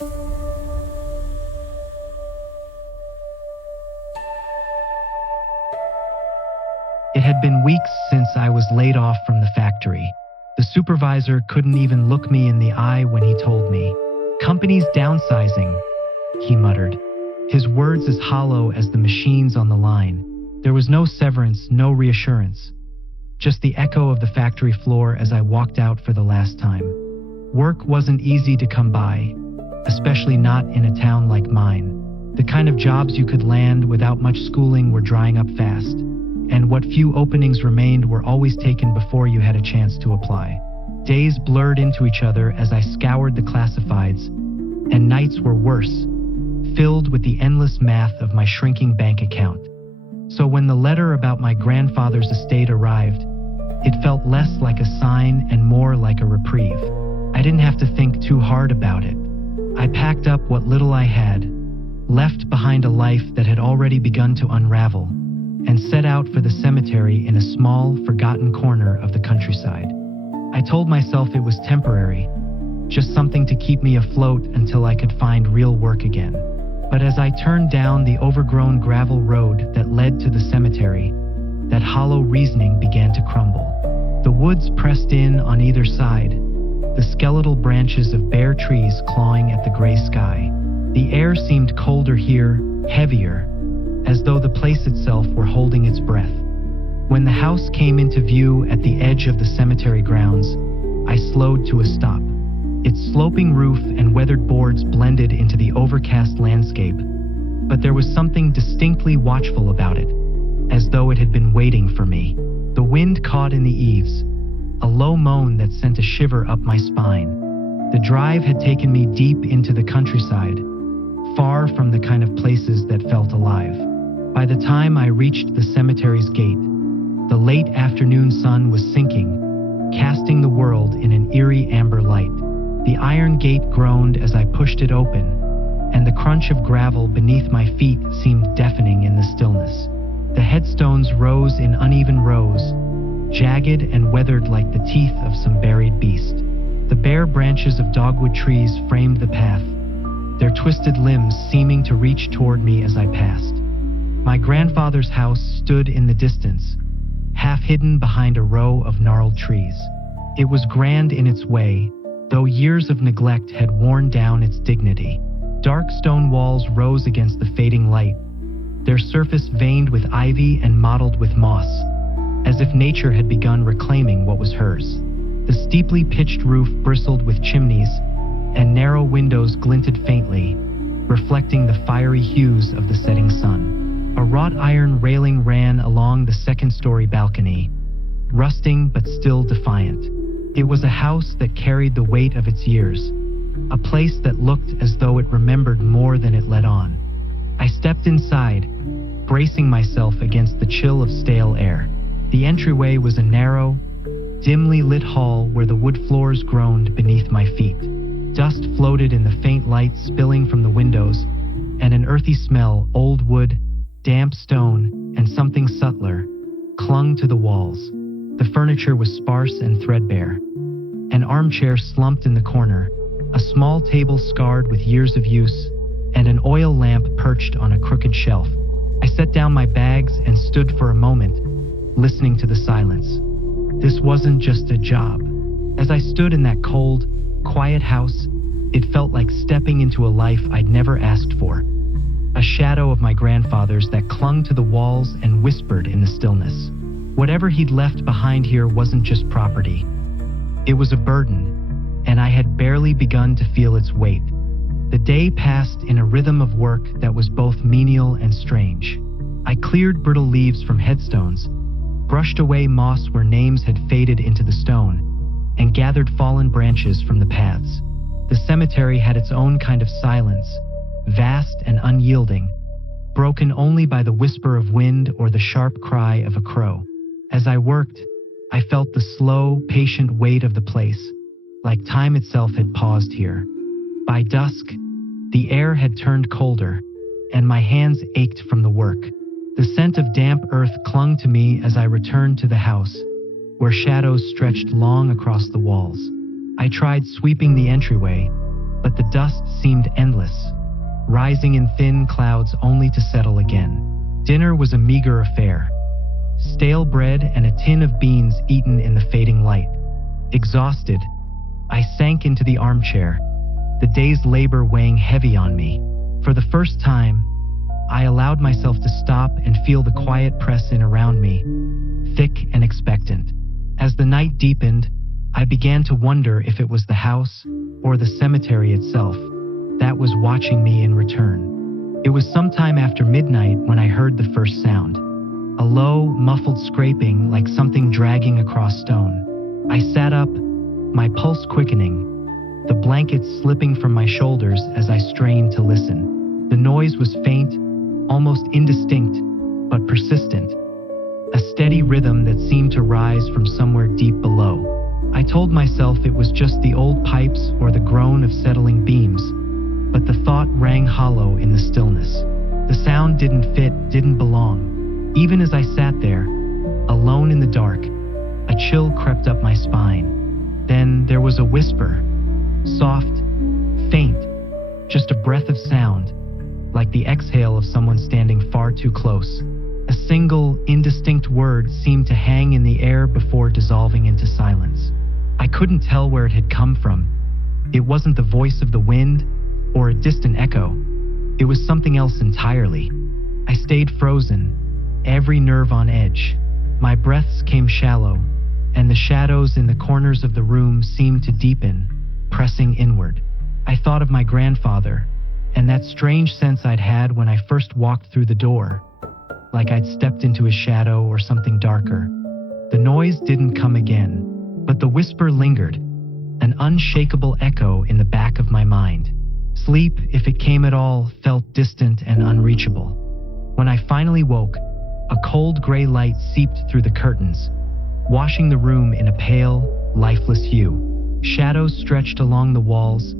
It had been weeks since I was laid off from the factory. The supervisor couldn't even look me in the eye when he told me. "Company's downsizing," he muttered, his words as hollow as the machines on the line. There was no severance, no reassurance. Just the echo of the factory floor as I walked out for the last time. Work wasn't easy to come by, especially not in a town like mine. The kind of jobs you could land without much schooling were drying up fast, and what few openings remained were always taken before you had a chance to apply. Days blurred into each other as I scoured the classifieds, and nights were worse, filled with the endless math of my shrinking bank account. So when the letter about my grandfather's estate arrived, it felt less like a sign and more like a reprieve. I didn't have to think too hard about it. I packed up what little I had, left behind a life that had already begun to unravel, and set out for the cemetery in a small, forgotten corner of the countryside. I told myself it was temporary, just something to keep me afloat until I could find real work again. But as I turned down the overgrown gravel road that led to the cemetery, that hollow reasoning began to crumble. The woods pressed in on either side, the skeletal branches of bare trees clawing at the gray sky. The air seemed colder here, heavier, as though the place itself were holding its breath. When the house came into view at the edge of the cemetery grounds, I slowed to a stop. Its sloping roof and weathered boards blended into the overcast landscape, but there was something distinctly watchful about it, as though it had been waiting for me. The wind caught in the eaves, a low moan that sent a shiver up my spine. The drive had taken me deep into the countryside, far from the kind of places that felt alive. By the time I reached the cemetery's gate, the late afternoon sun was sinking, casting the world in an eerie amber light. The iron gate groaned as I pushed it open, and the crunch of gravel beneath my feet seemed deafening in the stillness. The headstones rose in uneven rows, jagged and weathered like the teeth of some buried beast. The bare branches of dogwood trees framed the path, their twisted limbs seeming to reach toward me as I passed. My grandfather's house stood in the distance, half hidden behind a row of gnarled trees. It was grand in its way, though years of neglect had worn down its dignity. Dark stone walls rose against the fading light, their surface veined with ivy and mottled with moss, as if nature had begun reclaiming what was hers. The steeply pitched roof bristled with chimneys, and narrow windows glinted faintly, reflecting the fiery hues of the setting sun. A wrought iron railing ran along the second-story balcony, rusting but still defiant. It was a house that carried the weight of its years, a place that looked as though it remembered more than it let on. I stepped inside, bracing myself against the chill of stale air. The entryway was a narrow, dimly lit hall where the wood floors groaned beneath my feet. Dust floated in the faint light spilling from the windows, and an earthy smell, old wood, damp stone, and something subtler, clung to the walls. The furniture was sparse and threadbare. An armchair slumped in the corner, a small table scarred with years of use, and an oil lamp perched on a crooked shelf. I set down my bags and stood for a moment, listening to the silence. This wasn't just a job. As I stood in that cold, quiet house, it felt like stepping into a life I'd never asked for. A shadow of my grandfather's that clung to the walls and whispered in the stillness. Whatever he'd left behind here wasn't just property. It was a burden, and I had barely begun to feel its weight. The day passed in a rhythm of work that was both menial and strange. I cleared brittle leaves from headstones, brushed away moss where names had faded into the stone, and gathered fallen branches from the paths. The cemetery had its own kind of silence, vast and unyielding, broken only by the whisper of wind or the sharp cry of a crow. As I worked, I felt the slow, patient weight of the place, like time itself had paused here. By dusk, the air had turned colder, and my hands ached from the work. The scent of damp earth clung to me as I returned to the house, where shadows stretched long across the walls. I tried sweeping the entryway, but the dust seemed endless, rising in thin clouds only to settle again. Dinner was a meager affair. Stale bread and a tin of beans eaten in the fading light. Exhausted, I sank into the armchair, the day's labor weighing heavy on me. For the first time, I allowed myself to stop and feel the quiet press in around me, thick and expectant. As the night deepened, I began to wonder if it was the house or the cemetery itself that was watching me in return. It was sometime after midnight when I heard the first sound, a low, muffled scraping like something dragging across stone. I sat up, my pulse quickening, the blankets slipping from my shoulders as I strained to listen. The noise was faint, almost indistinct, but persistent, a steady rhythm that seemed to rise from somewhere deep below. I told myself it was just the old pipes or the groan of settling beams, but the thought rang hollow in the stillness. The sound didn't fit, didn't belong. Even as I sat there, alone in the dark, a chill crept up my spine. Then there was a whisper, soft, faint, just a breath of sound, like the exhale of someone standing far too close. A single, indistinct word seemed to hang in the air before dissolving into silence. I couldn't tell where it had come from. It wasn't the voice of the wind or a distant echo. It was something else entirely. I stayed frozen, every nerve on edge. My breaths came shallow, and the shadows in the corners of the room seemed to deepen, pressing inward. I thought of my grandfather, and that strange sense I'd had when I first walked through the door, like I'd stepped into his shadow or something darker. The noise didn't come again, but the whisper lingered, an unshakable echo in the back of my mind. Sleep, if it came at all, felt distant and unreachable. When I finally woke, a cold gray light seeped through the curtains, washing the room in a pale, lifeless hue. Shadows stretched along the walls,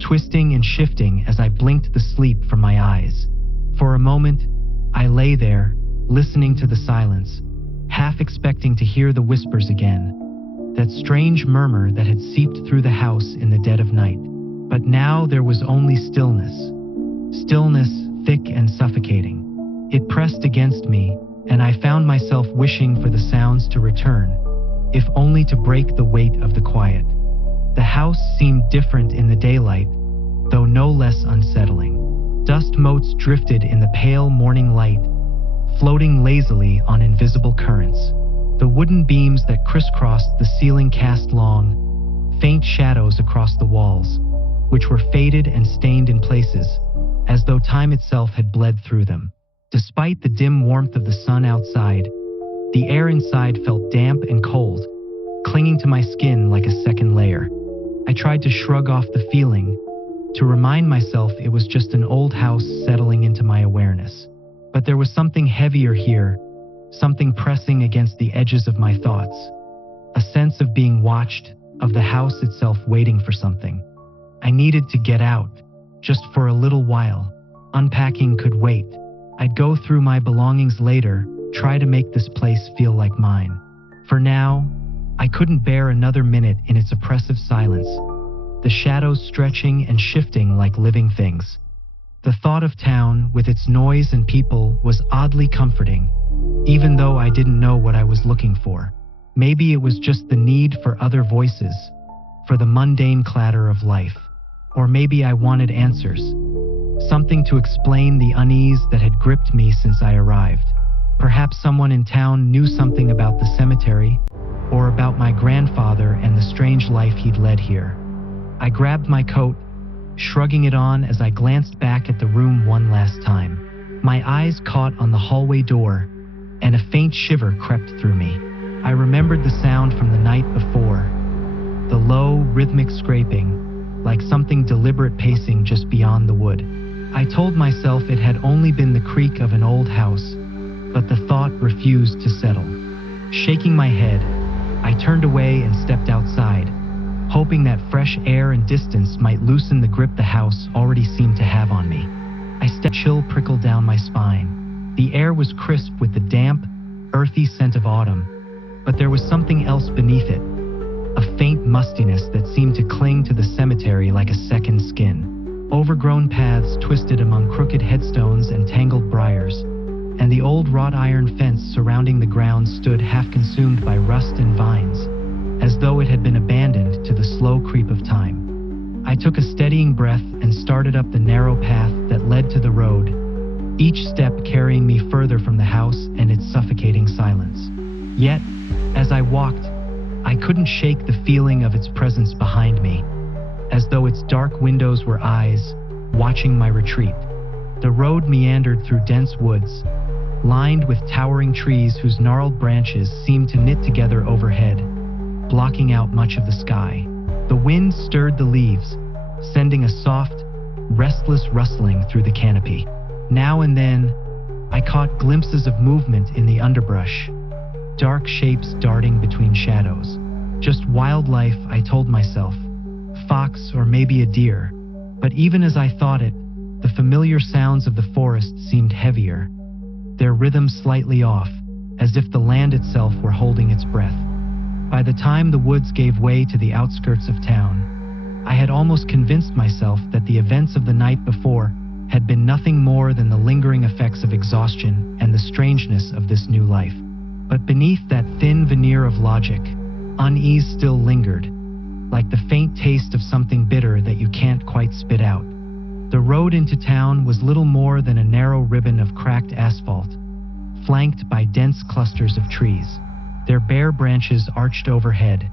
twisting and shifting as I blinked the sleep from my eyes. For a moment, I lay there, listening to the silence, half expecting to hear the whispers again, that strange murmur that had seeped through the house in the dead of night. But now there was only stillness. Stillness thick and suffocating. It pressed against me, and I found myself wishing for the sounds to return, if only to break the weight of the quiet. The house seemed different in the daylight, though no less unsettling. Dust motes drifted in the pale morning light, floating lazily on invisible currents. The wooden beams that crisscrossed the ceiling cast long, faint shadows across the walls, which were faded and stained in places, as though time itself had bled through them. Despite the dim warmth of the sun outside, the air inside felt damp and cold, clinging to my skin like a second layer. I tried to shrug off the feeling, to remind myself it was just an old house settling into my awareness. But there was something heavier here, something pressing against the edges of my thoughts. A sense of being watched, of the house itself waiting for something. I needed to get out, just for a little while. Unpacking could wait. I'd go through my belongings later, try to make this place feel like mine. For now, I couldn't bear another minute in its oppressive silence, the shadows stretching and shifting like living things. The thought of town, with its noise and people, was oddly comforting, even though I didn't know what I was looking for. Maybe it was just the need for other voices, for the mundane clatter of life. Or maybe I wanted answers, something to explain the unease that had gripped me since I arrived. Perhaps someone in town knew something about the cemetery, or about my grandfather and the strange life he'd led here. I grabbed my coat, shrugging it on as I glanced back at the room one last time. My eyes caught on the hallway door, and a faint shiver crept through me. I remembered the sound from the night before, the low, rhythmic scraping, like something deliberate pacing just beyond the wood. I told myself it had only been the creak of an old house, but the thought refused to settle. Shaking my head, I turned away and stepped outside, hoping that fresh air and distance might loosen the grip the house already seemed to have on me. A chill prickled down my spine. The air was crisp with the damp, earthy scent of autumn, but there was something else beneath it. a faint mustiness that seemed to cling to the cemetery like a second skin. Overgrown paths twisted among crooked headstones and tangled briars, and the old wrought iron fence surrounding the grounds stood half consumed by rust and vines, as though it had been abandoned to the slow creep of time. I took a steadying breath and started up the narrow path that led to the road, each step carrying me further from the house and its suffocating silence. Yet, as I walked, I couldn't shake the feeling of its presence behind me, as though its dark windows were eyes, watching my retreat. The road meandered through dense woods, lined with towering trees whose gnarled branches seemed to knit together overhead, blocking out much of the sky. The wind stirred the leaves, sending a soft, restless rustling through the canopy. Now and then, I caught glimpses of movement in the underbrush, dark shapes darting between shadows. Just wildlife, I told myself. Fox or maybe a deer. But even as I thought it, the familiar sounds of the forest seemed heavier, their rhythm slightly off, as if the land itself were holding its breath. By the time the woods gave way to the outskirts of town, I had almost convinced myself that the events of the night before had been nothing more than the lingering effects of exhaustion and the strangeness of this new life. But beneath that thin veneer of logic, unease still lingered, like the faint taste of something bitter that you can't quite spit out. The road into town was little more than a narrow ribbon of cracked asphalt, flanked by dense clusters of trees. Their bare branches arched overhead,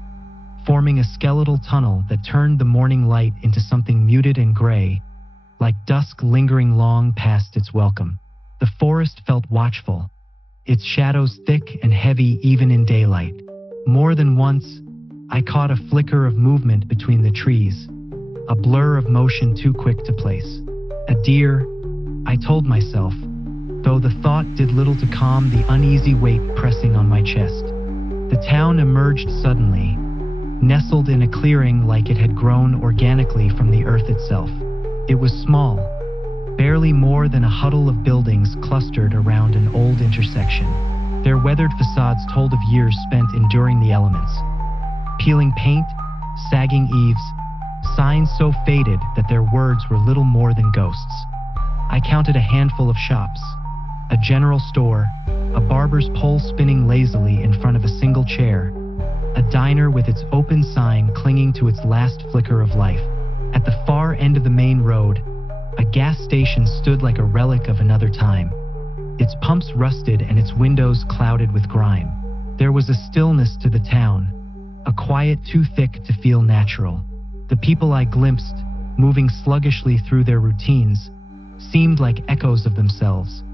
forming a skeletal tunnel that turned the morning light into something muted and gray, like dusk lingering long past its welcome. The forest felt watchful, its shadows thick and heavy even in daylight. More than once, I caught a flicker of movement between the trees, a blur of motion too quick to place. A deer, I told myself, though the thought did little to calm the uneasy weight pressing on my chest. The town emerged suddenly, nestled in a clearing like it had grown organically from the earth itself. It was small, barely more than a huddle of buildings clustered around an old intersection. Their weathered facades told of years spent enduring the elements. Peeling paint, sagging eaves, signs so faded that their words were little more than ghosts. I counted a handful of shops, a general store, a barber's pole spinning lazily in front of a single chair, a diner with its open sign clinging to its last flicker of life. At the far end of the main road, a gas station stood like a relic of another time, its pumps rusted and its windows clouded with grime. There was a stillness to the town, a quiet too thick to feel natural. The people I glimpsed, moving sluggishly through their routines, seemed like echoes of themselves,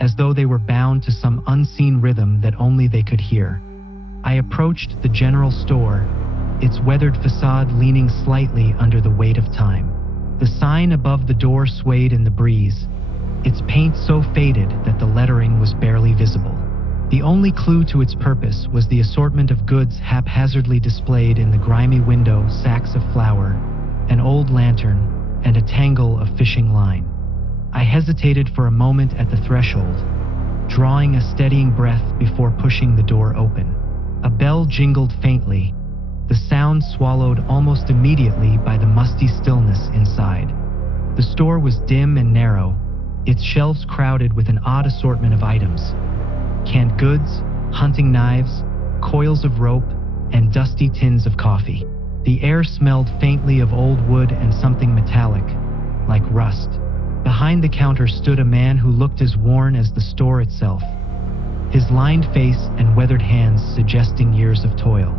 as though they were bound to some unseen rhythm that only they could hear. I approached the general store, its weathered facade leaning slightly under the weight of time. The sign above the door swayed in the breeze, its paint so faded that the lettering was barely visible. The only clue to its purpose was the assortment of goods haphazardly displayed in the grimy window: sacks of flour, an old lantern, and a tangle of fishing line. I hesitated for a moment at the threshold, drawing a steadying breath before pushing the door open. A bell jingled faintly, the sound swallowed almost immediately by the musty stillness inside. The store was dim and narrow, its shelves crowded with an odd assortment of items: canned goods, hunting knives, coils of rope, and dusty tins of coffee. The air smelled faintly of old wood and something metallic, like rust. Behind the counter stood a man who looked as worn as the store itself, his lined face and weathered hands suggesting years of toil.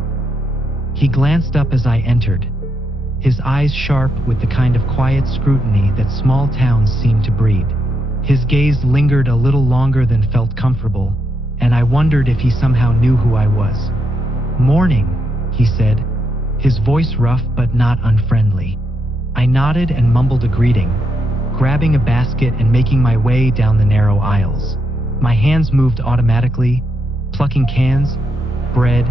He glanced up as I entered, his eyes sharp with the kind of quiet scrutiny that small towns seem to breed. His gaze lingered a little longer than felt comfortable, and I wondered if he somehow knew who I was. "Morning," he said, his voice rough but not unfriendly. I nodded and mumbled a greeting, grabbing a basket and making my way down the narrow aisles. My hands moved automatically, plucking cans, bread,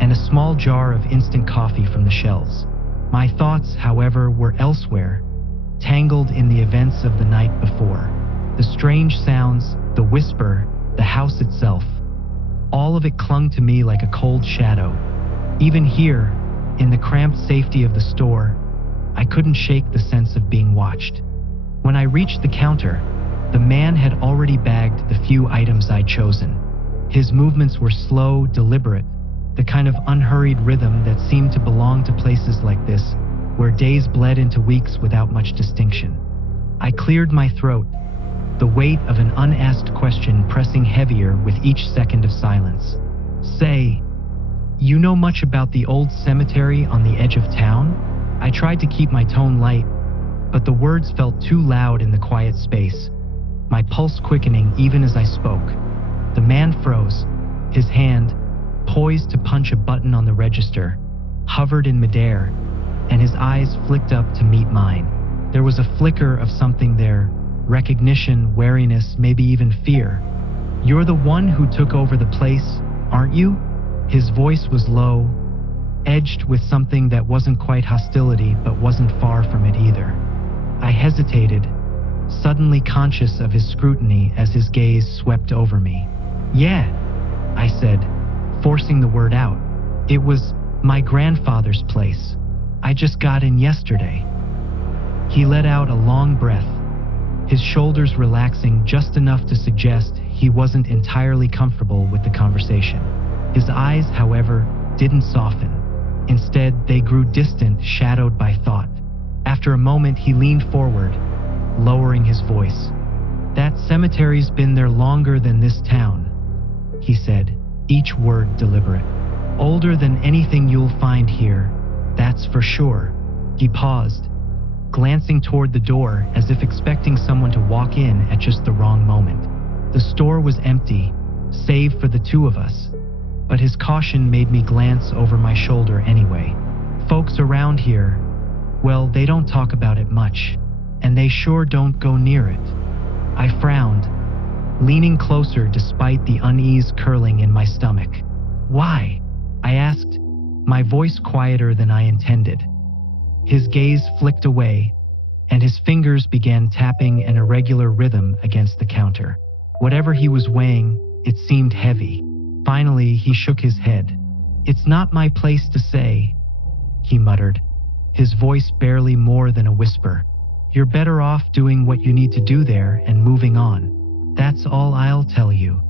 and a small jar of instant coffee from the shelves. My thoughts, however, were elsewhere, tangled in the events of the night before. The strange sounds, the whisper, the house itself. All of it clung to me like a cold shadow. Even here, In the cramped safety of the store, I couldn't shake the sense of being watched. When I reached the counter, the man had already bagged the few items I'd chosen. His movements were slow, deliberate, the kind of unhurried rhythm that seemed to belong to places like this, where days bled into weeks without much distinction. I cleared my throat, the weight of an unasked question pressing heavier with each second of silence. Say, you know much about the old cemetery on the edge of town? I tried to keep my tone light, but the words felt too loud in the quiet space, my pulse quickening even as I spoke. The man froze, his hand, poised to punch a button on the register, hovered in midair, and his eyes flicked up to meet mine. There was a flicker of something there, recognition, wariness, maybe even fear. You're the one who took over the place, aren't you? His voice was low, edged with something that wasn't quite hostility but wasn't far from it either. I hesitated, suddenly conscious of his scrutiny as his gaze swept over me. Yeah, I said, forcing the word out. It was my grandfather's place. I just got in yesterday. He let out a long breath, his shoulders relaxing just enough to suggest he wasn't entirely comfortable with the conversation. His eyes, however, didn't soften. Instead, they grew distant, shadowed by thought. After a moment, he leaned forward, lowering his voice. That cemetery's been there longer than this town, he said, each word deliberate. Older than anything you'll find here, that's for sure. He paused, glancing toward the door as if expecting someone to walk in at just the wrong moment. The store was empty, save for the two of us, but his caution made me glance over my shoulder anyway. Folks around here, well, they don't talk about it much, and they sure don't go near it. I frowned, leaning closer despite the unease curling in my stomach. Why? I asked, my voice quieter than I intended. His gaze flicked away, and his fingers began tapping an irregular rhythm against the counter. Whatever he was weighing, it seemed heavy. Finally, he shook his head. It's not my place to say, he muttered, his voice barely more than a whisper. You're better off doing what you need to do there and moving on. That's all I'll tell you.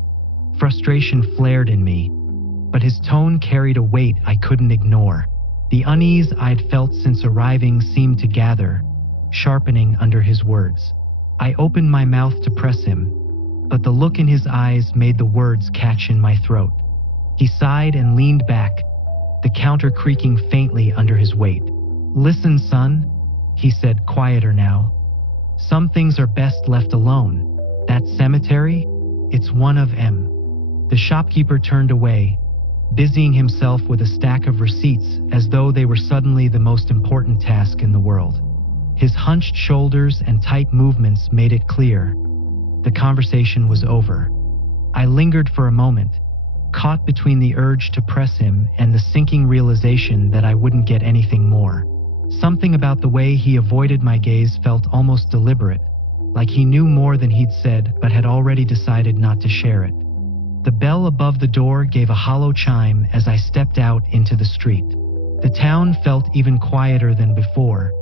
Frustration flared in me, but his tone carried a weight I couldn't ignore. The unease I'd felt since arriving seemed to gather, sharpening under his words. I opened my mouth to press him, but the look in his eyes made the words catch in my throat. He sighed and leaned back, the counter creaking faintly under his weight. Listen, son, he said, quieter now. Some things are best left alone. That cemetery? It's one of 'em. The shopkeeper turned away, busying himself with a stack of receipts as though they were suddenly the most important task in the world. His hunched shoulders and tight movements made it clear. The conversation was over. I lingered for a moment, caught between the urge to press him and the sinking realization that I wouldn't get anything more. Something about the way he avoided my gaze felt almost deliberate, like he knew more than he'd said but had already decided not to share it. The bell above the door gave a hollow chime as I stepped out into the street. The town felt even quieter than before,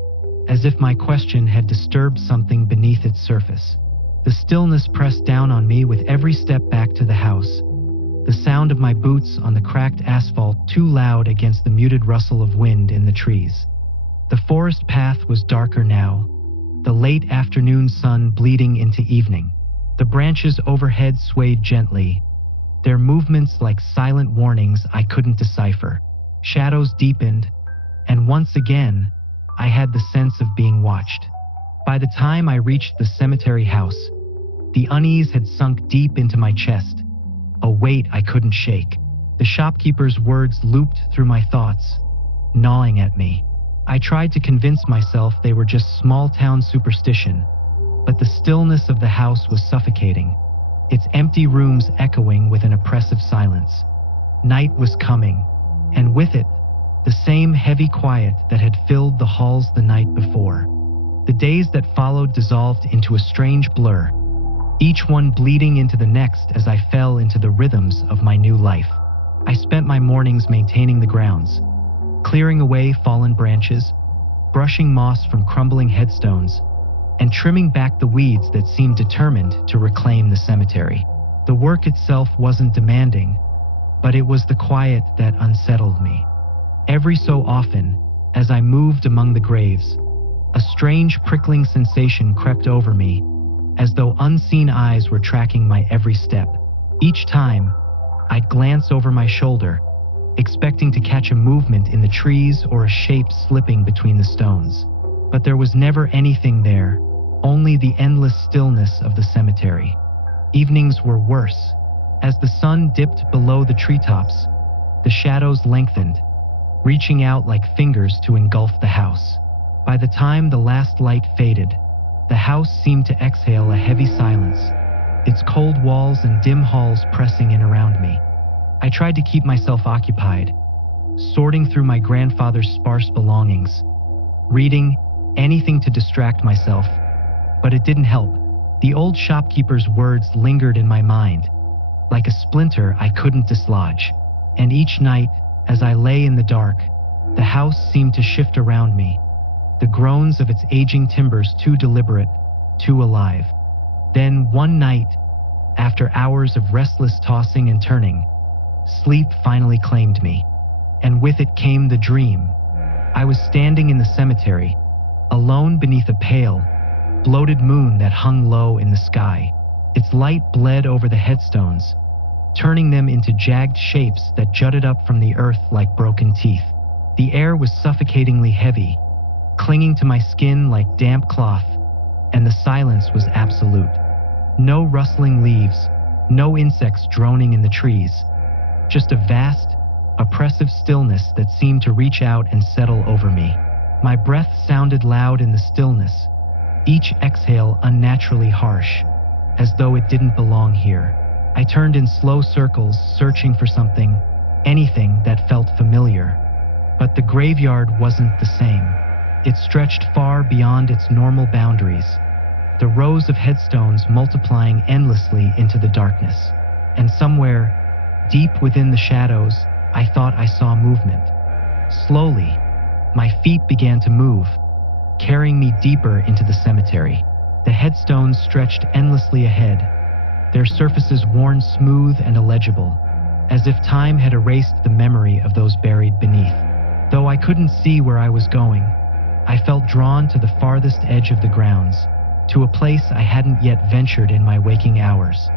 as if my question had disturbed something beneath its surface. The stillness pressed down on me with every step back to the house, the sound of my boots on the cracked asphalt too loud against the muted rustle of wind in the trees. The forest path was darker now, the late afternoon sun bleeding into evening. The branches overhead swayed gently, their movements like silent warnings I couldn't decipher. Shadows deepened, and once again, I had the sense of being watched. By the time I reached the cemetery house, the unease had sunk deep into my chest, a weight I couldn't shake. The shopkeeper's words looped through my thoughts, gnawing at me. I tried to convince myself they were just small-town superstition, but the stillness of the house was suffocating, its empty rooms echoing with an oppressive silence. Night was coming, and with it, the same heavy quiet that had filled the halls the night before. The days that followed dissolved into a strange blur, each one bleeding into the next as I fell into the rhythms of my new life. I spent my mornings maintaining the grounds, clearing away fallen branches, brushing moss from crumbling headstones, and trimming back the weeds that seemed determined to reclaim the cemetery. The work itself wasn't demanding, but it was the quiet that unsettled me. Every so often, as I moved among the graves, a strange prickling sensation crept over me, as though unseen eyes were tracking my every step. Each time, I'd glance over my shoulder, expecting to catch a movement in the trees or a shape slipping between the stones. But there was never anything there, only the endless stillness of the cemetery. Evenings were worse. As the sun dipped below the treetops, the shadows lengthened, reaching out like fingers to engulf the house. By the time the last light faded, the house seemed to exhale a heavy silence, its cold walls and dim halls pressing in around me. I tried to keep myself occupied, sorting through my grandfather's sparse belongings, reading anything to distract myself, but it didn't help. The old shopkeeper's words lingered in my mind, like a splinter I couldn't dislodge. And each night, as I lay in the dark, the house seemed to shift around me, the groans of its aging timbers too deliberate, too alive. Then one night, after hours of restless tossing and turning, sleep finally claimed me, and with it came the dream. I was standing in the cemetery, alone beneath a pale, bloated moon that hung low in the sky. Its light bled over the headstones, turning them into jagged shapes that jutted up from the earth like broken teeth. The air was suffocatingly heavy, clinging to my skin like damp cloth, and the silence was absolute. No rustling leaves, no insects droning in the trees, just a vast, oppressive stillness that seemed to reach out and settle over me. My breath sounded loud in the stillness, each exhale unnaturally harsh, as though it didn't belong here. I turned in slow circles, searching for something, anything that felt familiar. But the graveyard wasn't the same. It stretched far beyond its normal boundaries, the rows of headstones multiplying endlessly into the darkness. And somewhere, deep within the shadows, I thought I saw movement. Slowly, my feet began to move, carrying me deeper into the cemetery. The headstones stretched endlessly ahead, their surfaces worn smooth and illegible, as if time had erased the memory of those buried beneath. Though I couldn't see where I was going, I felt drawn to the farthest edge of the grounds, to a place I hadn't yet ventured in my waking hours.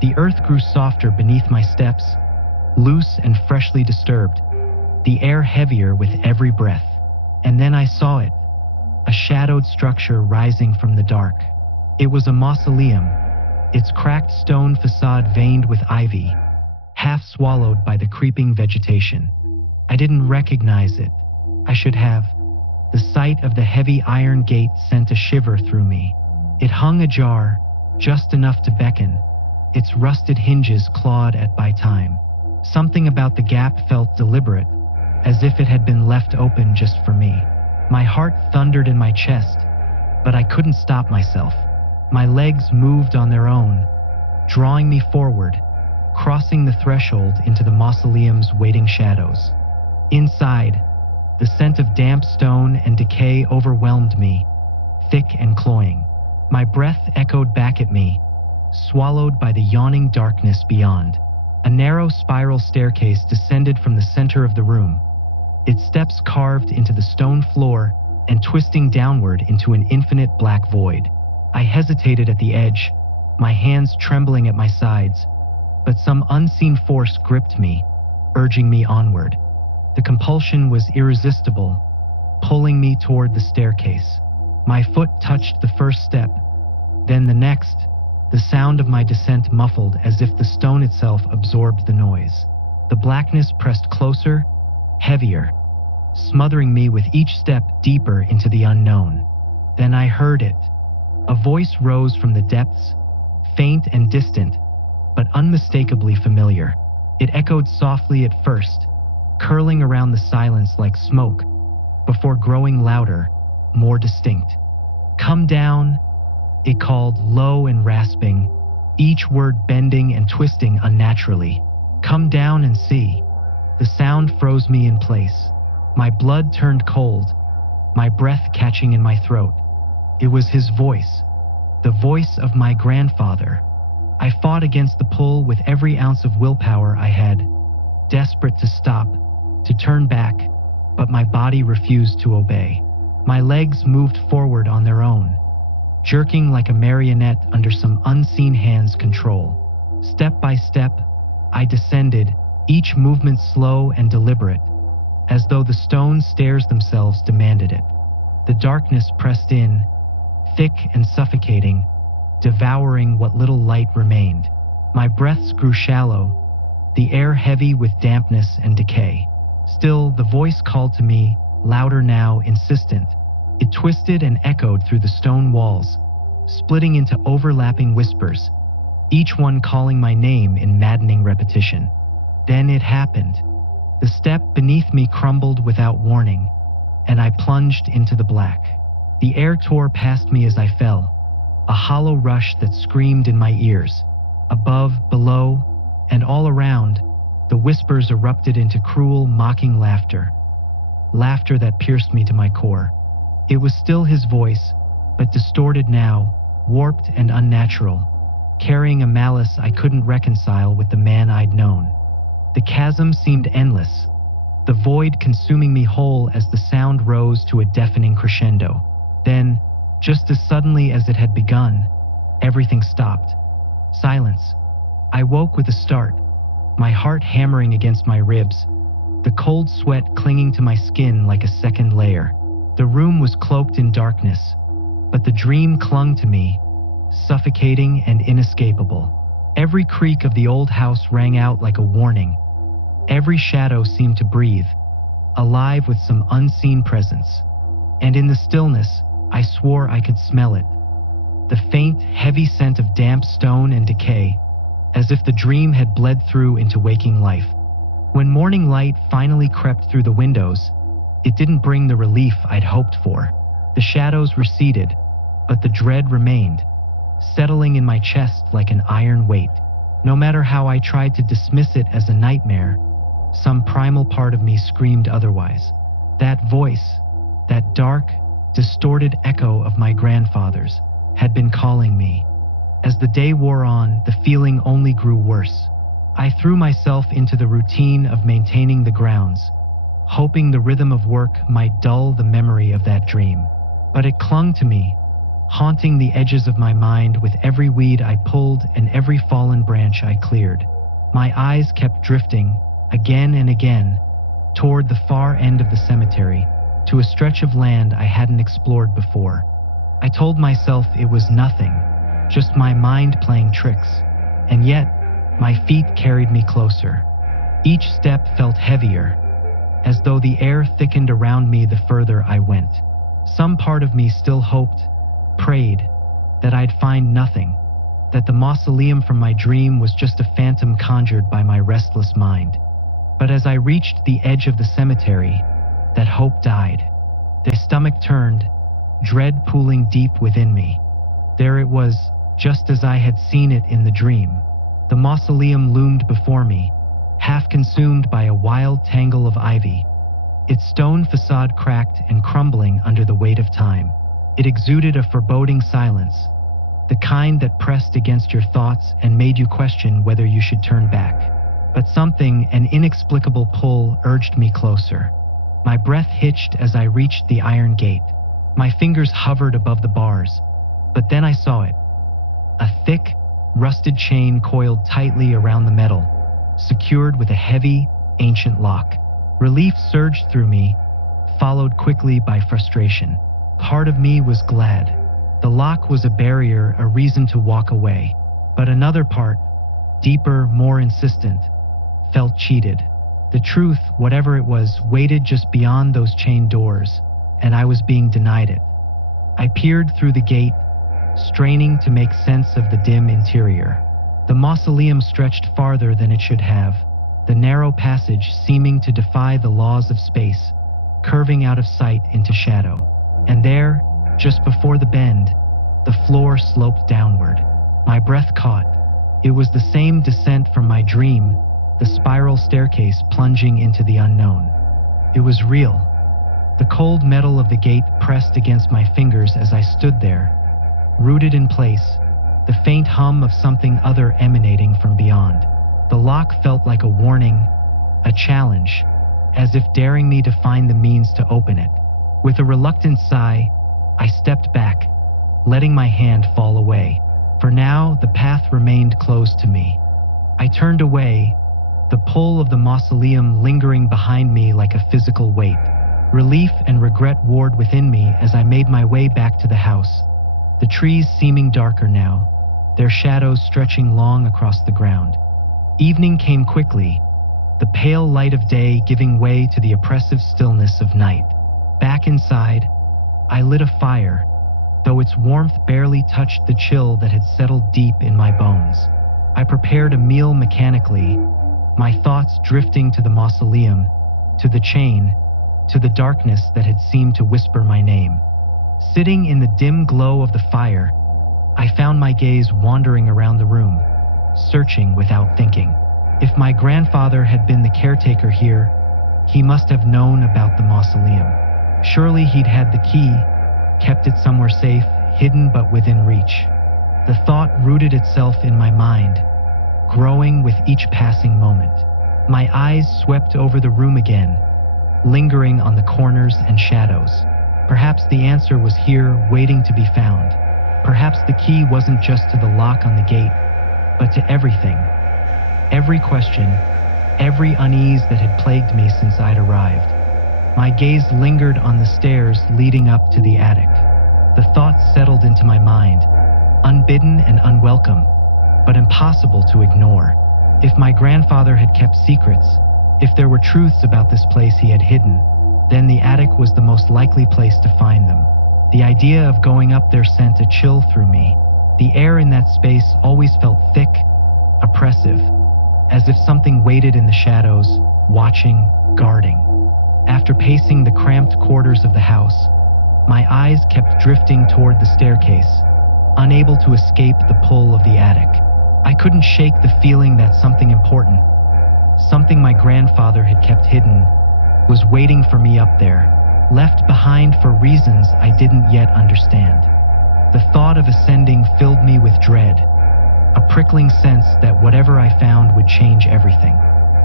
The earth grew softer beneath my steps, loose and freshly disturbed, the air heavier with every breath. And then I saw it, a shadowed structure rising from the dark. It was a mausoleum, its cracked stone facade veined with ivy, half swallowed by the creeping vegetation. I didn't recognize it. I should have. The sight of the heavy iron gate sent a shiver through me. It hung ajar, just enough to beckon, its rusted hinges clawed at by time. Something about the gap felt deliberate, as if it had been left open just for me. My heart thundered in my chest, but I couldn't stop myself. My legs moved on their own, drawing me forward, crossing the threshold into the mausoleum's waiting shadows. Inside, the scent of damp stone and decay overwhelmed me, thick and cloying. My breath echoed back at me, swallowed by the yawning darkness beyond. A narrow spiral staircase descended from the center of the room, its steps carved into the stone floor and twisting downward into an infinite black void. I hesitated at the edge, my hands trembling at my sides, but some unseen force gripped me, urging me onward. The compulsion was irresistible, pulling me toward the staircase. My foot touched the first step, then the next, the sound of my descent muffled as if the stone itself absorbed the noise. The blackness pressed closer, heavier, smothering me with each step deeper into the unknown. Then I heard it. A voice rose from the depths, faint and distant, but unmistakably familiar. It echoed softly at first, curling around the silence like smoke, before growing louder, more distinct. "Come down," it called, low and rasping, each word bending and twisting unnaturally. "Come down and see." The sound froze me in place. My blood turned cold, my breath catching in my throat. It was his voice, the voice of my grandfather. I fought against the pull with every ounce of willpower I had, desperate to stop, to turn back, but my body refused to obey. My legs moved forward on their own, jerking like a marionette under some unseen hand's control. Step by step, I descended, each movement slow and deliberate, as though the stone stairs themselves demanded it. The darkness pressed in, thick and suffocating, devouring what little light remained. My breaths grew shallow, the air heavy with dampness and decay. Still, the voice called to me, louder now, insistent. It twisted and echoed through the stone walls, splitting into overlapping whispers, each one calling my name in maddening repetition. Then it happened. The step beneath me crumbled without warning, and I plunged into the black. The air tore past me as I fell, a hollow rush that screamed in my ears. Above, below, and all around, the whispers erupted into cruel, mocking laughter. Laughter that pierced me to my core. It was still his voice, but distorted now, warped and unnatural, carrying a malice I couldn't reconcile with the man I'd known. The chasm seemed endless, the void consuming me whole as the sound rose to a deafening crescendo. Then, just as suddenly as it had begun, everything stopped. Silence. I woke with a start, my heart hammering against my ribs, the cold sweat clinging to my skin like a second layer. The room was cloaked in darkness, but the dream clung to me, suffocating and inescapable. Every creak of the old house rang out like a warning. Every shadow seemed to breathe, alive with some unseen presence. And in the stillness, I swore I could smell it. The faint, heavy scent of damp stone and decay, as if the dream had bled through into waking life. When morning light finally crept through the windows, it didn't bring the relief I'd hoped for. The shadows receded, but the dread remained, settling in my chest like an iron weight. No matter how I tried to dismiss it as a nightmare, some primal part of me screamed otherwise. That voice, that dark, distorted echo of my grandfather's, had been calling me. As the day wore on, the feeling only grew worse. I threw myself into the routine of maintaining the grounds, hoping the rhythm of work might dull the memory of that dream. But it clung to me, haunting the edges of my mind with every weed I pulled and every fallen branch I cleared. My eyes kept drifting, again and again, toward the far end of the cemetery, to a stretch of land I hadn't explored before. I told myself it was nothing, just my mind playing tricks, and yet my feet carried me closer. Each step felt heavier, as though the air thickened around me the further I went. Some part of me still hoped, prayed, that I'd find nothing, that the mausoleum from my dream was just a phantom conjured by my restless mind. But as I reached the edge of the cemetery, that hope died. The stomach turned, dread pooling deep within me. There it was, just as I had seen it in the dream. The mausoleum loomed before me, half consumed by a wild tangle of ivy, its stone facade cracked and crumbling under the weight of time. It exuded a foreboding silence, the kind that pressed against your thoughts and made you question whether you should turn back. But something, an inexplicable pull, urged me closer. My breath hitched as I reached the iron gate. My fingers hovered above the bars, but then I saw it. A thick, rusted chain coiled tightly around the metal, secured with a heavy, ancient lock. Relief surged through me, followed quickly by frustration. Part of me was glad. The lock was a barrier, a reason to walk away. But another part, deeper, more insistent, felt cheated. The truth, whatever it was, waited just beyond those chained doors, and I was being denied it. I peered through the gate, straining to make sense of the dim interior. The mausoleum stretched farther than it should have, the narrow passage seeming to defy the laws of space, curving out of sight into shadow. And there, just before the bend, the floor sloped downward. My breath caught. It was the same descent from my dream, the spiral staircase plunging into the unknown. It was real. The cold metal of the gate pressed against my fingers as I stood there, rooted in place, the faint hum of something other emanating from beyond. The lock felt like a warning, a challenge, as if daring me to find the means to open it. With a reluctant sigh, I stepped back, letting my hand fall away. For now, the path remained closed to me. I turned away, the pull of the mausoleum lingering behind me like a physical weight. Relief and regret warred within me as I made my way back to the house, the trees seeming darker now, their shadows stretching long across the ground. Evening came quickly, the pale light of day giving way to the oppressive stillness of night. Back inside, I lit a fire, though its warmth barely touched the chill that had settled deep in my bones. I prepared a meal mechanically, my thoughts drifting to the mausoleum, to the chain, to the darkness that had seemed to whisper my name. Sitting in the dim glow of the fire, I found my gaze wandering around the room, searching without thinking. If my grandfather had been the caretaker here, he must have known about the mausoleum. Surely he'd had the key, kept it somewhere safe, hidden but within reach. The thought rooted itself in my mind, growing with each passing moment. My eyes swept over the room again, lingering on the corners and shadows. Perhaps the answer was here, waiting to be found. Perhaps the key wasn't just to the lock on the gate, but to everything. Every question, every unease that had plagued me since I'd arrived. My gaze lingered on the stairs leading up to the attic. The thoughts settled into my mind, unbidden and unwelcome, but impossible to ignore. If my grandfather had kept secrets, if there were truths about this place he had hidden, then the attic was the most likely place to find them. The idea of going up there sent a chill through me. The air in that space always felt thick, oppressive, as if something waited in the shadows, watching, guarding. After pacing the cramped quarters of the house, my eyes kept drifting toward the staircase, unable to escape the pull of the attic. I couldn't shake the feeling that something important, something my grandfather had kept hidden, was waiting for me up there, left behind for reasons I didn't yet understand. The thought of ascending filled me with dread, a prickling sense that whatever I found would change everything.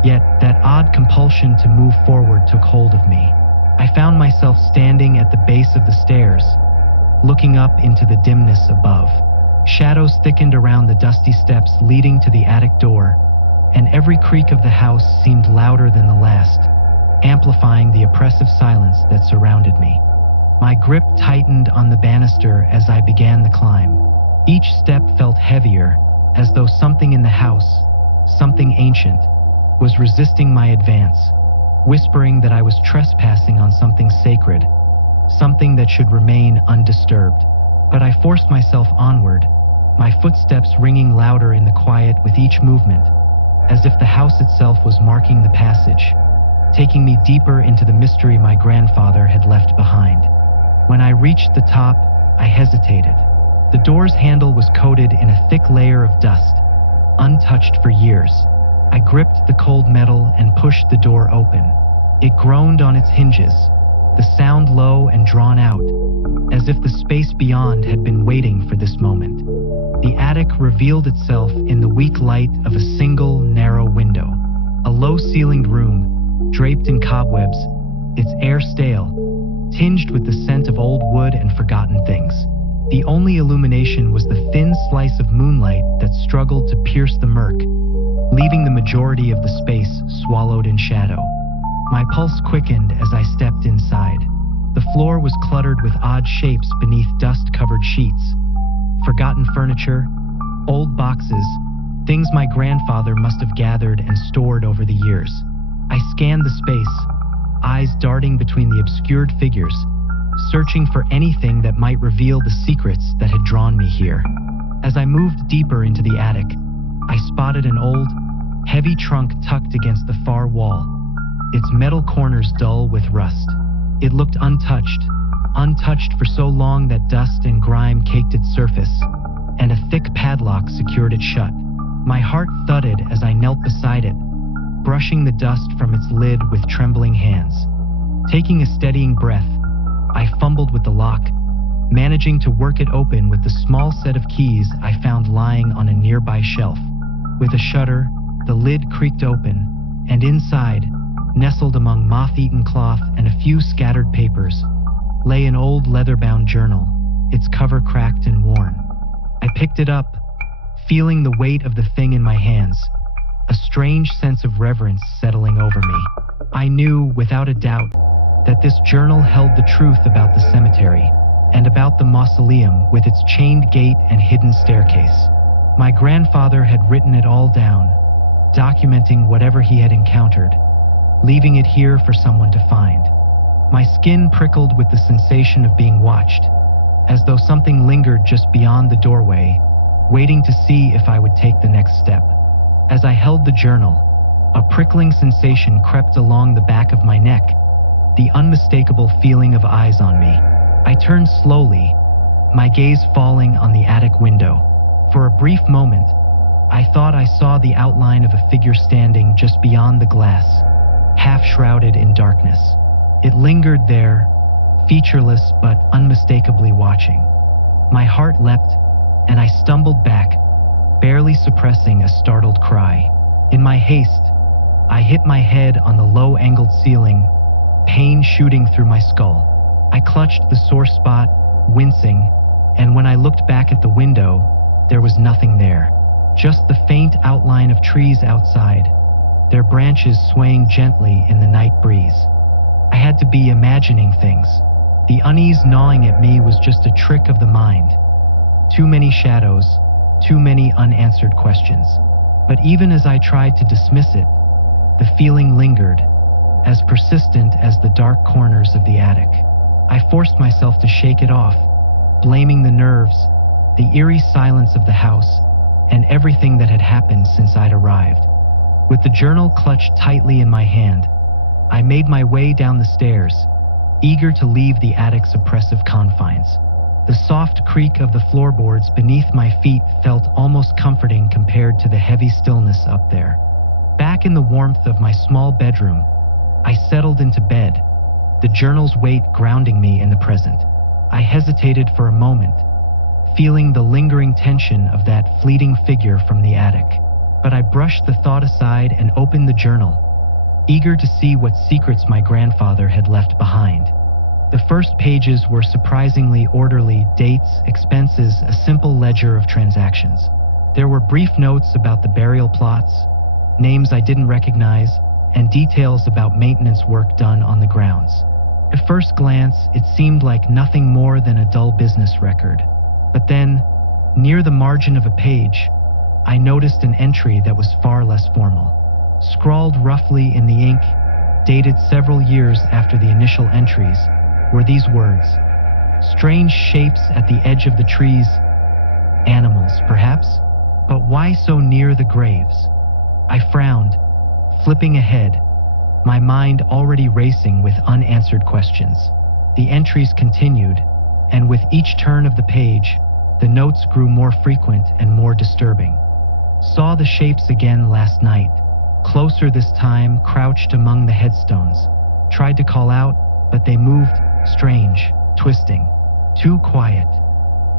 Yet that odd compulsion to move forward took hold of me. I found myself standing at the base of the stairs, looking up into the dimness above. Shadows thickened around the dusty steps leading to the attic door, and every creak of the house seemed louder than the last, amplifying the oppressive silence that surrounded me. My grip tightened on the banister as I began the climb. Each step felt heavier, as though something in the house, something ancient, was resisting my advance, whispering that I was trespassing on something sacred, something that should remain undisturbed. But I forced myself onward, my footsteps ringing louder in the quiet with each movement, as if the house itself was marking the passage, taking me deeper into the mystery my grandfather had left behind. When I reached the top, I hesitated. The door's handle was coated in a thick layer of dust, untouched for years. I gripped the cold metal and pushed the door open. It groaned on its hinges, the sound low and drawn out, as if the space beyond had been waiting for this moment. The attic revealed itself in the weak light of a single, narrow window. A low-ceilinged room, draped in cobwebs, its air stale, tinged with the scent of old wood and forgotten things. The only illumination was the thin slice of moonlight that struggled to pierce the murk, leaving the majority of the space swallowed in shadow. My pulse quickened as I stepped inside. The floor was cluttered with odd shapes beneath dust-covered sheets. Forgotten furniture, old boxes, things my grandfather must have gathered and stored over the years. I scanned the space, eyes darting between the obscured figures, searching for anything that might reveal the secrets that had drawn me here. As I moved deeper into the attic, I spotted an old, heavy trunk tucked against the far wall, its metal corners dull with rust. It looked untouched for so long that dust and grime caked its surface, and a thick padlock secured it shut. My heart thudded as I knelt beside it, brushing the dust from its lid with trembling hands. Taking a steadying breath, I fumbled with the lock, managing to work it open with the small set of keys I found lying on a nearby shelf. With a shudder, the lid creaked open, and inside, nestled among moth-eaten cloth and a few scattered papers, lay an old leather-bound journal, its cover cracked and worn. I picked it up, feeling the weight of the thing in my hands, a strange sense of reverence settling over me. I knew, without a doubt, that this journal held the truth about the cemetery and about the mausoleum with its chained gate and hidden staircase. My grandfather had written it all down, documenting whatever he had encountered, leaving it here for someone to find. My skin prickled with the sensation of being watched, as though something lingered just beyond the doorway, waiting to see if I would take the next step. As I held the journal, a prickling sensation crept along the back of my neck, the unmistakable feeling of eyes on me. I turned slowly, my gaze falling on the attic window. For a brief moment, I thought I saw the outline of a figure standing just beyond the glass, half shrouded in darkness. It lingered there, featureless but unmistakably watching. My heart leapt, and I stumbled back, barely suppressing a startled cry. In my haste, I hit my head on the low-angled ceiling, pain shooting through my skull. I clutched the sore spot, wincing, and when I looked back at the window, there was nothing there. Just the faint outline of trees outside, their branches swaying gently in the night breeze. I had to be imagining things. The unease gnawing at me was just a trick of the mind. Too many shadows, too many unanswered questions. But even as I tried to dismiss it, the feeling lingered, as persistent as the dark corners of the attic. I forced myself to shake it off, blaming the nerves, the eerie silence of the house, and everything that had happened since I'd arrived. With the journal clutched tightly in my hand, I made my way down the stairs, eager to leave the attic's oppressive confines. The soft creak of the floorboards beneath my feet felt almost comforting compared to the heavy stillness up there. Back in the warmth of my small bedroom, I settled into bed, the journal's weight grounding me in the present. I hesitated for a moment, feeling the lingering tension of that fleeting figure from the attic. But I brushed the thought aside and opened the journal, eager to see what secrets my grandfather had left behind. The first pages were surprisingly orderly: dates, expenses, a simple ledger of transactions. There were brief notes about the burial plots, names I didn't recognize, and details about maintenance work done on the grounds. At first glance, it seemed like nothing more than a dull business record. But then, near the margin of a page, I noticed an entry that was far less formal. Scrawled roughly in the ink, dated several years after the initial entries, were these words: "Strange shapes at the edge of the trees. Animals, perhaps? But why so near the graves?" I frowned, flipping ahead, my mind already racing with unanswered questions. The entries continued, and with each turn of the page, the notes grew more frequent and more disturbing. "Saw the shapes again last night. Closer this time, crouched among the headstones. Tried to call out, but they moved, strange, twisting. Too quiet."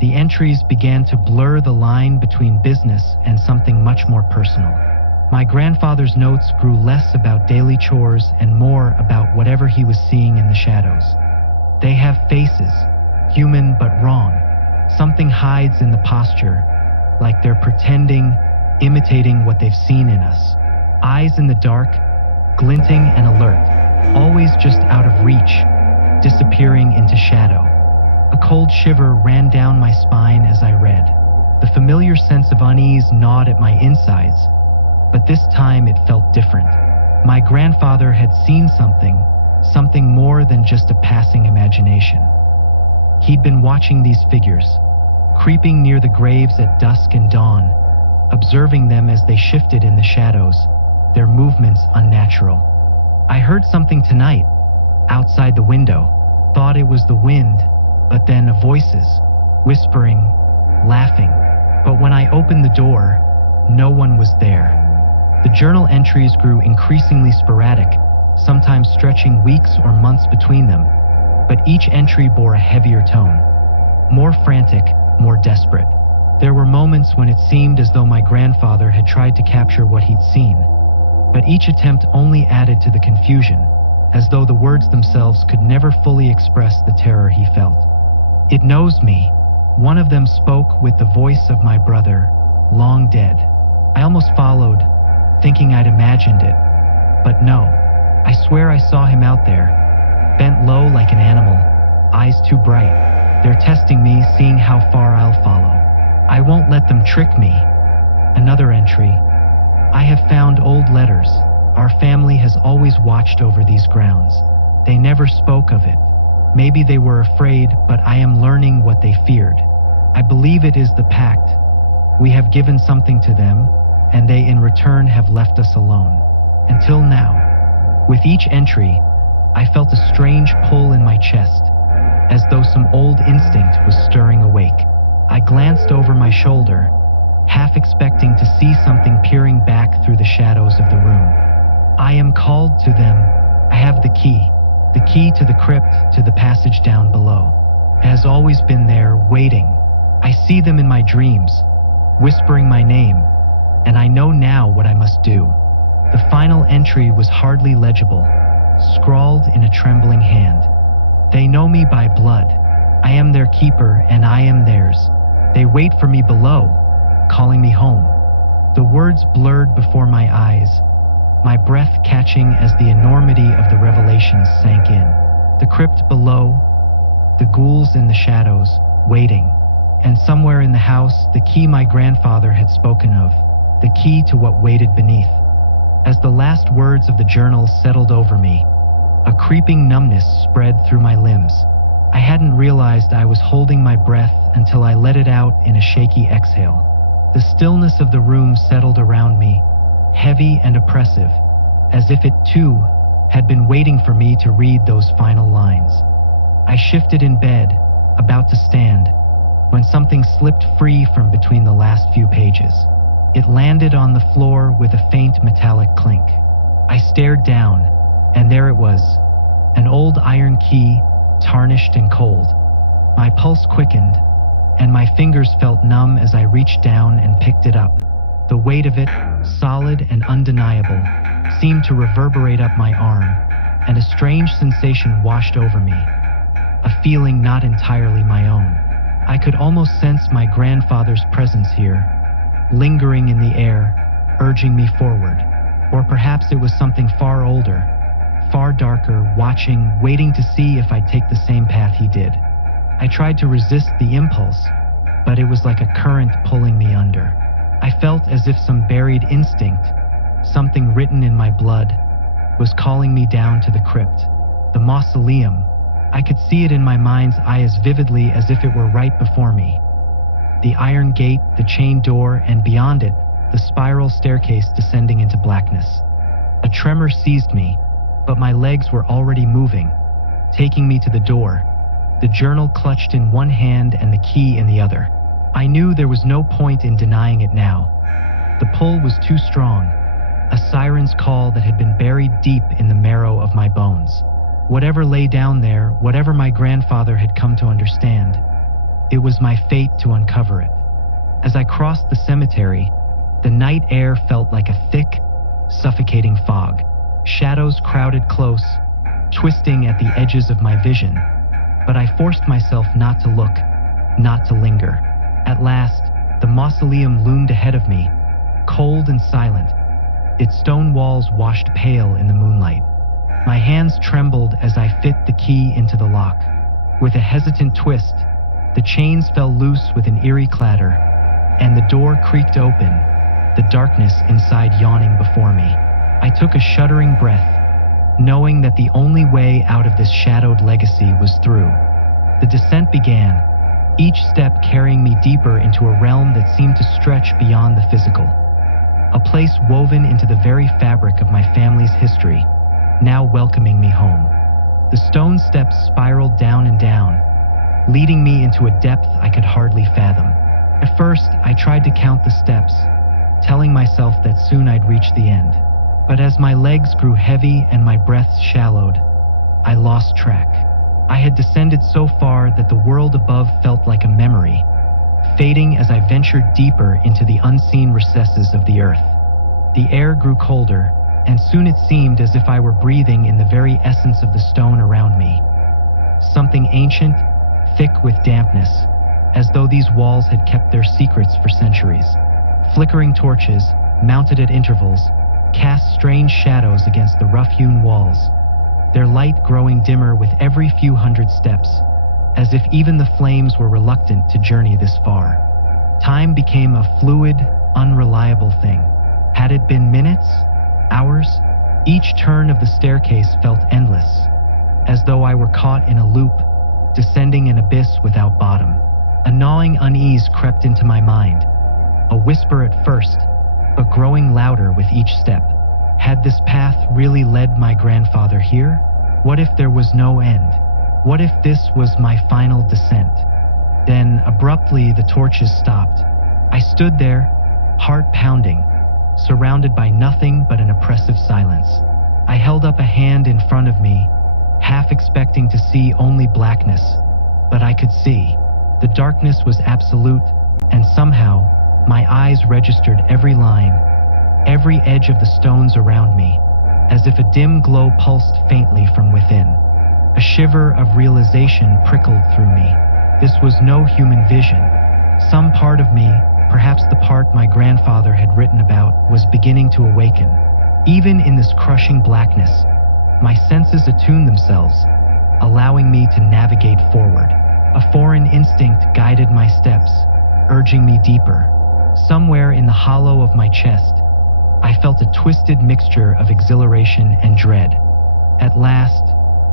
The entries began to blur the line between business and something much more personal. My grandfather's notes grew less about daily chores and more about whatever he was seeing in the shadows. "They have faces, human but wrong. Something hides in the posture, like they're pretending, imitating what they've seen in us. Eyes in the dark, glinting and alert, always just out of reach, disappearing into shadow." A cold shiver ran down my spine as I read. The familiar sense of unease gnawed at my insides, but this time it felt different. My grandfather had seen something more than just a passing imagination. He'd been watching these figures, creeping near the graves at dusk and dawn, observing them as they shifted in the shadows, their movements unnatural. "I heard something tonight, outside the window. Thought it was the wind, but then voices, whispering, laughing. But when I opened the door, no one was there." The journal entries grew increasingly sporadic, sometimes stretching weeks or months between them, but each entry bore a heavier tone. More frantic, more desperate. There were moments when it seemed as though my grandfather had tried to capture what he'd seen, but each attempt only added to the confusion, as though the words themselves could never fully express the terror he felt. "It knows me." One of them spoke with the voice of my brother, long dead. I almost followed, thinking I'd imagined it. But no, I swear I saw him out there, bent low like an animal, eyes too bright. They're testing me, seeing how far I'll follow. I won't let them trick me. Another entry. I have found old letters. Our family has always watched over these grounds. They never spoke of it. Maybe they were afraid, but I am learning what they feared. I believe it is the pact. We have given something to them, and they in return have left us alone. Until now. With each entry, I felt a strange pull in my chest, as though some old instinct was stirring awake. I glanced over my shoulder, half expecting to see something peering back through the shadows of the room. I am called to them. I have the key to the crypt, to the passage down below. It has always been there, waiting. I see them in my dreams, whispering my name, and I know now what I must do. The final entry was hardly legible, scrawled in a trembling hand. They know me by blood. I am their keeper, and I am theirs. They wait for me below, calling me home. The words blurred before my eyes, my breath catching as the enormity of the revelations sank in. The crypt below, the ghouls in the shadows, waiting. And somewhere in the house, the key my grandfather had spoken of, the key to what waited beneath. As the last words of the journal settled over me, a creeping numbness spread through my limbs. I hadn't realized I was holding my breath until I let it out in a shaky exhale. The stillness of the room settled around me, heavy and oppressive, as if it too had been waiting for me to read those final lines. I shifted in bed, about to stand, when something slipped free from between the last few pages. It landed on the floor with a faint metallic clink. I stared down, and there it was, an old iron key, tarnished and cold. My pulse quickened, and my fingers felt numb as I reached down and picked it up. The weight of it, solid and undeniable, seemed to reverberate up my arm, and a strange sensation washed over me, a feeling not entirely my own. I could almost sense my grandfather's presence here, lingering in the air, urging me forward. Or perhaps it was something far older, far darker, watching, waiting to see if I'd take the same path he did. I tried to resist the impulse, but it was like a current pulling me under. I felt as if some buried instinct, something written in my blood, was calling me down to the crypt, the mausoleum. I could see it in my mind's eye as vividly as if it were right before me. The iron gate, the chain door, and beyond it, the spiral staircase descending into blackness. A tremor seized me, but my legs were already moving, taking me to the door, the journal clutched in one hand and the key in the other. I knew there was no point in denying it now. The pull was too strong, a siren's call that had been buried deep in the marrow of my bones. Whatever lay down there, whatever my grandfather had come to understand, it was my fate to uncover it. As I crossed the cemetery, the night air felt like a thick, suffocating fog. Shadows crowded close, twisting at the edges of my vision, but I forced myself not to look, not to linger. At last, the mausoleum loomed ahead of me, cold and silent, its stone walls washed pale in the moonlight. My hands trembled as I fit the key into the lock. With a hesitant twist, the chains fell loose with an eerie clatter, and the door creaked open, the darkness inside yawning before me. I took a shuddering breath, knowing that the only way out of this shadowed legacy was through. The descent began, each step carrying me deeper into a realm that seemed to stretch beyond the physical. A place woven into the very fabric of my family's history, now welcoming me home. The stone steps spiraled down and down, leading me into a depth I could hardly fathom. At first, I tried to count the steps, telling myself that soon I'd reach the end. But as my legs grew heavy and my breath shallowed, I lost track. I had descended so far that the world above felt like a memory, fading as I ventured deeper into the unseen recesses of the earth. The air grew colder, and soon it seemed as if I were breathing in the very essence of the stone around me. Something ancient, thick with dampness, as though these walls had kept their secrets for centuries. Flickering torches, mounted at intervals, cast strange shadows against the rough-hewn walls, their light growing dimmer with every few hundred steps, as if even the flames were reluctant to journey this far. Time became a fluid, unreliable thing. Had it been minutes? Hours? Each turn of the staircase felt endless, as though I were caught in a loop, descending an abyss without bottom. A gnawing unease crept into my mind, a whisper at first, but growing louder with each step. Had this path really led my grandfather here? What if there was no end? What if this was my final descent? Then, abruptly, the torches stopped. I stood there, heart pounding, surrounded by nothing but an oppressive silence. I held up a hand in front of me, half expecting to see only blackness, but I could see. The darkness was absolute, and somehow, my eyes registered every line, every edge of the stones around me, as if a dim glow pulsed faintly from within. A shiver of realization prickled through me. This was no human vision. Some part of me, perhaps the part my grandfather had written about, was beginning to awaken. Even in this crushing blackness, my senses attuned themselves, allowing me to navigate forward. A foreign instinct guided my steps, urging me deeper. Somewhere in the hollow of my chest, I felt a twisted mixture of exhilaration and dread. At last,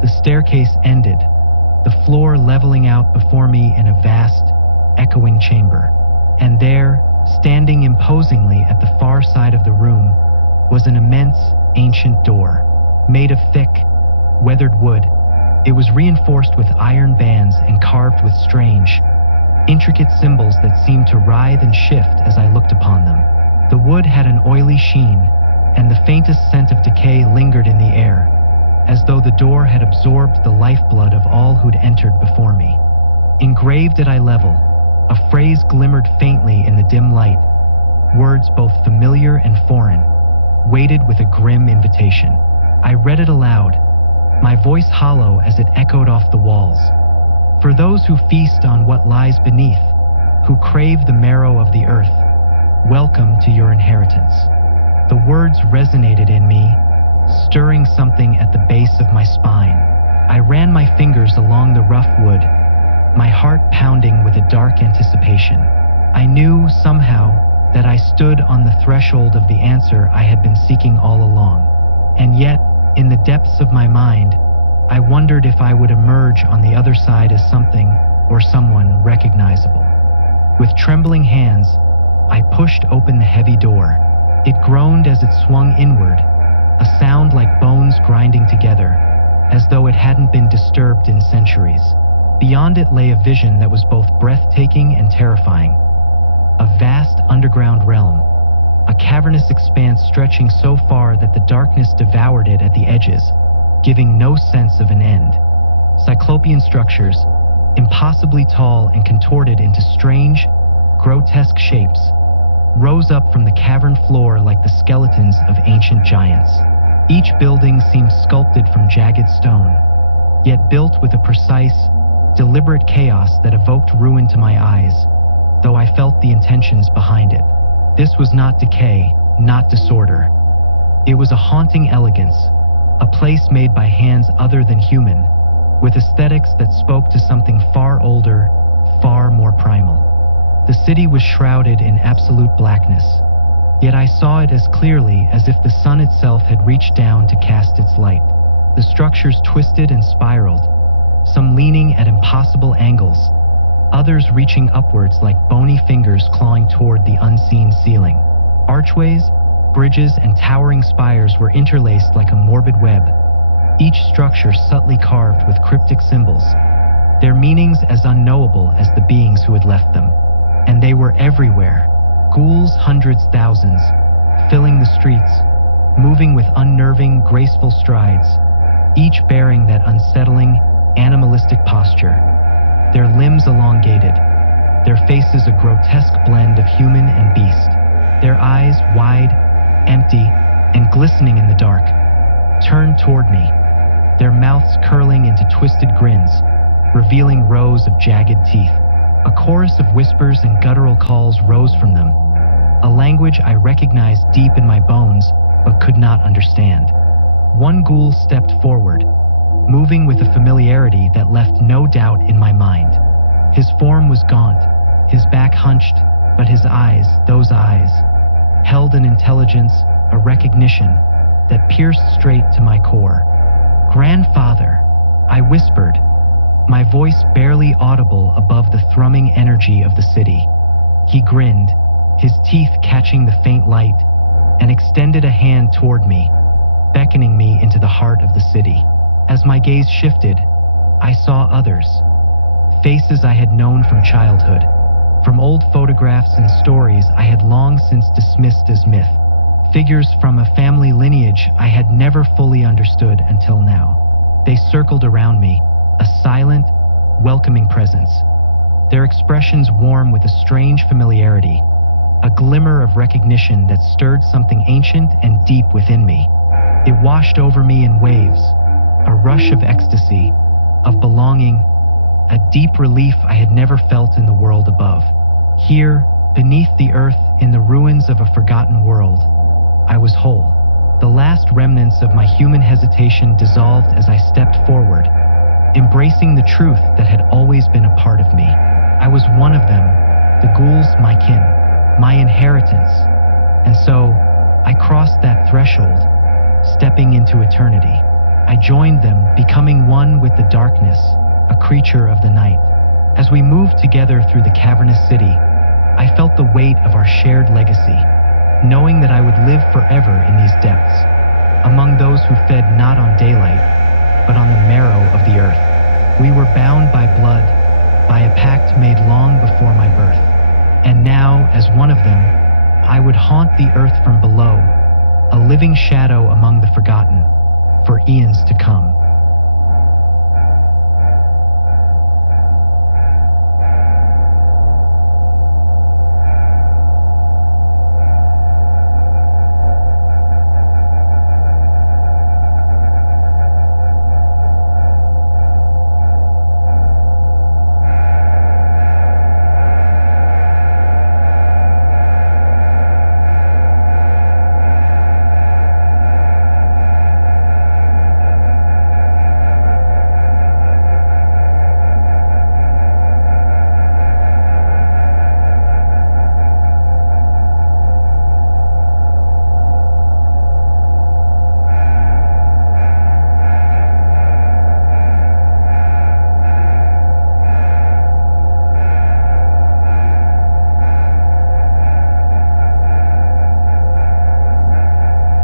the staircase ended, the floor leveling out before me in a vast, echoing chamber. And there, standing imposingly at the far side of the room, was an immense, ancient door, made of thick, weathered wood. It was reinforced with iron bands and carved with strange, intricate symbols that seemed to writhe and shift as I looked upon them. The wood had an oily sheen, and the faintest scent of decay lingered in the air, as though the door had absorbed the lifeblood of all who'd entered before me. Engraved at eye level, a phrase glimmered faintly in the dim light, words both familiar and foreign, weighted with a grim invitation. I read it aloud, my voice hollow as it echoed off the walls. For those who feast on what lies beneath, who crave the marrow of the earth, welcome to your inheritance. The words resonated in me, stirring something at the base of my spine. I ran my fingers along the rough wood, my heart pounding with a dark anticipation. I knew, somehow, that I stood on the threshold of the answer I had been seeking all along. And yet, in the depths of my mind, I wondered if I would emerge on the other side as something or someone recognizable. With trembling hands, I pushed open the heavy door. It groaned as it swung inward, a sound like bones grinding together, as though it hadn't been disturbed in centuries. Beyond it lay a vision that was both breathtaking and terrifying. A vast underground realm, a cavernous expanse stretching so far that the darkness devoured it at the edges, giving no sense of an end. Cyclopean structures, impossibly tall and contorted into strange, grotesque shapes, rose up from the cavern floor like the skeletons of ancient giants. Each building seemed sculpted from jagged stone, yet built with a precise, deliberate chaos that evoked ruin to my eyes, though I felt the intentions behind it. This was not decay, not disorder. It was a haunting elegance, a place made by hands other than human, with aesthetics that spoke to something far older, far more primal. The city was shrouded in absolute blackness, yet I saw it as clearly as if the sun itself had reached down to cast its light. The structures twisted and spiraled, some leaning at impossible angles, others reaching upwards like bony fingers clawing toward the unseen ceiling. Archways, bridges, and towering spires were interlaced like a morbid web, each structure subtly carved with cryptic symbols, their meanings as unknowable as the beings who had left them. And they were everywhere, ghouls hundreds, thousands, filling the streets, moving with unnerving, graceful strides, each bearing that unsettling, animalistic posture, their limbs elongated, their faces a grotesque blend of human and beast, their eyes wide, empty, and glistening in the dark, turned toward me, their mouths curling into twisted grins, revealing rows of jagged teeth. A chorus of whispers and guttural calls rose from them, a language I recognized deep in my bones but could not understand. One ghoul stepped forward, moving with a familiarity that left no doubt in my mind. His form was gaunt, his back hunched, but his eyes, those eyes, held an intelligence, a recognition that pierced straight to my core. "Grandfather," I whispered, my voice barely audible above the thrumming energy of the city. He grinned, his teeth catching the faint light, and extended a hand toward me, beckoning me into the heart of the city. As my gaze shifted, I saw others, faces I had known from childhood, from old photographs and stories I had long since dismissed as myth, figures from a family lineage I had never fully understood until now. They circled around me, a silent, welcoming presence, their expressions warm with a strange familiarity, a glimmer of recognition that stirred something ancient and deep within me. It washed over me in waves, a rush of ecstasy, of belonging, a deep relief I had never felt in the world above. Here, beneath the earth, in the ruins of a forgotten world, I was whole. The last remnants of my human hesitation dissolved as I stepped forward, embracing the truth that had always been a part of me. I was one of them, the ghouls my kin, my inheritance. And so, I crossed that threshold, stepping into eternity. I joined them, becoming one with the darkness, a creature of the night. As we moved together through the cavernous city, I felt the weight of our shared legacy, knowing that I would live forever in these depths, among those who fed not on daylight, but on the marrow of the earth. We were bound by blood, by a pact made long before my birth. And now, as one of them, I would haunt the earth from below, a living shadow among the forgotten, for eons to come.